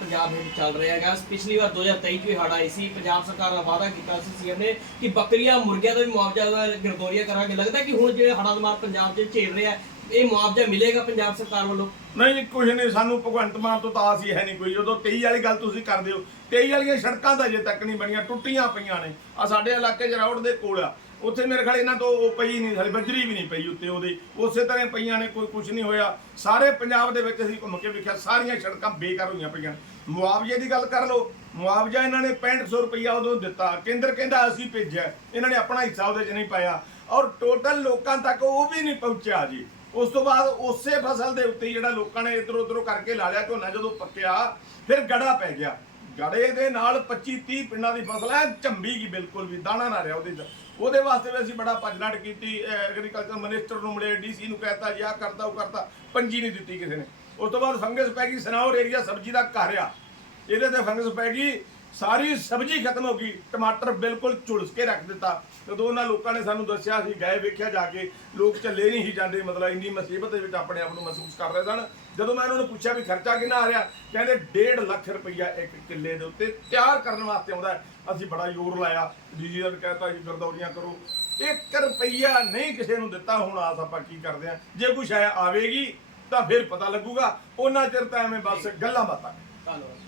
ਪੰਜਾਬ ਵਿੱਚ ਚੱਲ ਰਿਹਾ ਹੈਗਾ। ਪਿਛਲੀ ਵਾਰ 2023 ਚ ਵੀ ਹੜ ਆਈ ਸੀ। ਪੰਜਾਬ ਸਰਕਾਰ ਦਾ ਵਾਅਦਾ ਕੀਤਾ ਸੀ ਸੀਐਮ ਨੇ ਕਿ ਬੱਕਰੀਆਂ, ਮੁਰਗੀਆਂ ਦਾ ਵੀ ਮੁਆਵਜ਼ਾ ਦਾ ਗਰਦੋਰੀਆ ਕਰਾਂਗੇ, ਲੱਗਦਾ ਕਿ ਹੁਣ ਜਿਹੜੇ ਹੜ੍ਹਾਂ ਦਾ ਮਾਰ ਪੰਜਾਬ 'ਚ ਝੇਲ ਰਿਹਾ ਇਹ ਮੁਆਵਜ਼ਾ ਮਿਲੇਗਾ ਪੰਜਾਬ ਸਰਕਾਰ ਵੱਲੋਂ? ਨਹੀਂ ਕੁਝ ਨਹੀਂ, ਸਾਨੂੰ ਭਗਵੰਤ ਮਾਨ ਤੋਂ ਤਾਂ ਆਸ ਹੀ ਹੈ ਨਹੀਂ ਕੋਈ। ਜਦੋਂ 23 ਵਾਲੀ ਗੱਲ ਤੁਸੀਂ ਕਰਦੇ ਹੋ 23 ਵਾਲੀਆਂ ਸੜਕਾਂ ਤਾਂ ਅਜੇ ਤੱਕ ਨਹੀਂ ਬਣੀਆਂ, ਟੁੱਟੀਆਂ ਪਈਆਂ ਨੇ। ਆ ਸਾਡੇ ਇਲਾਕੇ 'ਚ ਰੋਡ ਦੇ ਕੋਲ ਆ। ਉੱਥੇ ਮੇਰੇ ਖਿਆਲ ਇਹਨਾਂ ਤੋਂ ਉਹ ਪਈ ਨਹੀਂ ਹਲੇ ਬੱਜਰੀ ਵੀ ਨਹੀਂ ਪਈ ਉੱਤੇ ਉਹਦੇ। ਉਸੇ ਤਰ੍ਹਾਂ ਪਈਆਂ ਨੇ, ਕੋਈ ਕੁਝ ਨਹੀਂ ਹੋਇਆ। ਸਾਰੇ ਪੰਜਾਬ ਦੇ ਵਿੱਚ ਅਸੀਂ ਘੁੰਮ ਕੇ ਵੇਖਿਆ, ਸਾਰੀਆਂ ਸੜਕਾਂ ਬੇਕਾਰ ਹੋਈਆਂ ਪਈਆਂ ਮੁਆਵਜ਼ੇ ਦੀ ਗੱਲ ਕਰ ਲਓ ਮੁਆਵਜ਼ਾ ਇਹਨਾਂ ਨੇ 6500 ਰੁਪਈਆ ਉਦੋਂ ਦਿੱਤਾ। ਕੇਂਦਰ ਕਹਿੰਦਾ ਅਸੀਂ ਭੇਜਿਆ। ਇਹਨਾਂ ਨੇ ਆਪਣਾ ਹਿੱਸਾ ਉਹਦੇ 'ਚ ਨਹੀਂ ਪਾਇਆ। ਔਰ ਟੋਟਲ ਲੋਕਾਂ ਤੱਕ ਉਹ ਵੀ ਨਹੀਂ ਪਹੁੰਚਿਆ ਜੀ। ਉਸ ਤੋਂ ਬਾਅਦ ਉਸੇ ਫਸਲ ਦੇ ਉੱਤੇ ਜਿਹੜਾ ਲੋਕਾਂ ਨੇ ਇਧਰ ਉਧਰੋਂ ਕਰਕੇ ਲਾ ਲਿਆ ਝੋਨਾ ਜਦੋਂ ਪੱਕਿਆ, ਫਿਰ ਗੜਾ ਪੈ ਗਿਆ। ਗੜੇ ਦੇ ਨਾਲ 25 30 ਪਿੰਡਾਂ ਦੀ ਫਸਲ ਹੈ ਝੰਬੀ ਗਈ ਬਿਲਕੁਲ ਵੀ, ਦਾਣਾ ਨਾ ਰਿਹਾ ਉਹਦੇ 'ਚ। ਉਹਦੇ ਵਾਸਤੇ ਵੀ ਅਸੀਂ ਬੜਾ ਭਜਨਾਟ ਕੀਤੀ ਐਗਰੀਕਲਚਰ ਮਿਨਿਸਟਰ ਨੂੰ ਮਿਲੇ ਡੀਸੀ ਨੂੰ ਕਹਿਤਾ ਜੀ ਆਹ ਕਰਤਾ, ਉਹ ਕਰਤਾ, ਪੰਜੀ ਨਹੀਂ ਦਿੱਤੀ ਕਿਸੇ ਨੇ। ਉਸ ਤੋਂ ਬਾਅਦ ਫੰਗਸ ਪੈ ਗਈ ਸਨੌਰ ਏਰੀਆ ਸਬਜ਼ੀ ਦਾ ਘਰ ਆ। ਇਹਦੇ ਤੇ ਫੰਗਸ ਪੈ ਗਈ, ਸਾਰੀ ਸਬਜ਼ੀ ਖਤਮ ਹੋ ਗਈ, ਟਮਾਟਰ ਬਿਲਕੁਲ ਝੁਲਸ ਕੇ ਰੱਖ ਦਿੱਤਾ। ਜਦੋਂ ਉਹਨਾਂ ਲੋਕਾਂ ਨੇ ਸਾਨੂੰ ਦੱਸਿਆ ਸੀ ਗਏ ਵੇਖਿਆ ਜਾ ਕੇ, ਲੋਕ ਚੱਲੇ ਨਹੀਂ ਸੀ ਜਾਂਦੇ, ਮਤਲਬ ਇੰਨੀ ਮੁਸੀਬਤ ਦੇ ਵਿੱਚ ਆਪਣੇ ਆਪ ਨੂੰ ਮਹਿਸੂਸ ਕਰ ਰਹੇ ਸਨ। ਜਦੋਂ ਮੈਂ ਉਹਨਾਂ ਨੂੰ ਪੁੱਛਿਆ ਵੀ ਖਰਚਾ ਕਿੰਨਾ ਆ ਰਿਹਾ, ਕਹਿੰਦੇ 1.5 ਲੱਖ ਰੁਪਈਆ ਇੱਕ ਕਿੱਲੇ ਦੇ ਉੱਤੇ ਤਿਆਰ ਕਰਨ ਵਾਸਤੇ ਆਉਂਦਾ ਅਸੀਂ ਬੜਾ ਜ਼ੋਰ ਲਾਇਆ ਡੀਜੀ ਦਾ ਵੀ ਜੀ ਗਰਦੌਰੀਆਂ ਕਰੋ। 1 ਰੁਪਈਆ ਨਹੀਂ ਕਿਸੇ ਨੂੰ ਦਿੱਤਾ, ਹੁਣ ਆਸ ਆਪਾਂ ਕੀ ਕਰਦੇ ਆ ਜੇ ਕੁਛ ਹੈ ਆਵੇਗੀ, ਤਾਂ ਫਿਰ ਪਤਾ ਲੱਗੂਗਾ। ਉਹਨਾਂ ਚਿਰ ਤਾਂ ਐਵੇਂ ਬਸ ਗੱਲਾਂ ਬਾਤਾਂ ਧੰਨਵਾਦ।